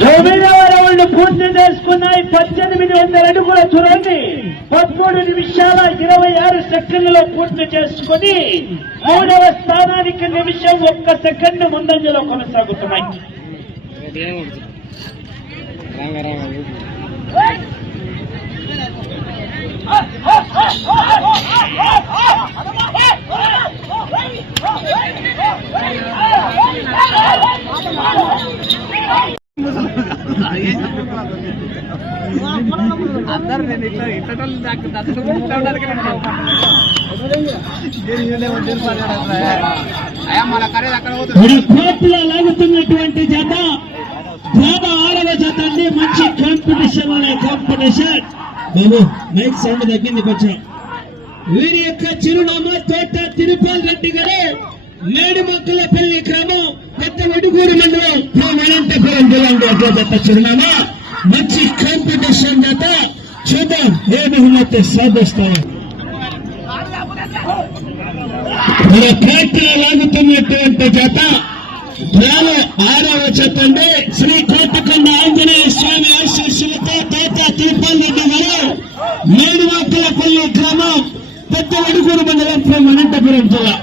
తొమ్మిదవ రౌండ్ పూర్తి చేసుకున్నాయి పద్దెనిమిది వందల అడుగుల చూడండి పదమూడు నిమిషాల ఇరవై ఆరు సెకండ్లలో పూర్తి చేసుకుని మూడవ స్థానానికి నిమిషం ఒక్క సెకండ్ ముందంజలో కొనసాగుతున్నాయి. అందరు నేను ఇట్లా ఇట్లా నాకు కోర్టులో లాగుతున్నటువంటి జత గ్రామ ఆరవ జత అండి. మంచి కాంపిటీషన్ అనే కాంపిటీషన్ బాబు మైక్ సౌండ్ తగ్గింది కొంచెం వీరి యొక్క చిరునామా తోట తిరుపాల్ రెడ్డి గారు మేడి మొక్కలపల్లి గ్రామం పెద్ద జిల్లా గొప్ప చిరునామా మంచి కాంపిటీషన్ జత చూద్దాం ఏ బహుమతి సాధిస్తాం. మన పార్టీలో లాగుతున్నటువంటి చేత ధ్యాన ఆరవ చెప్పండి శ్రీ కోటకొండ ఆంజనేయ స్వామి ఆశీస్సులతో తోట తిరుపతి రెడ్డి గారు మేడువాకులపల్లి గ్రామం పెద్ద అడుగురు మండలం ఫ్రమ్ అనంతపురం జిల్లా.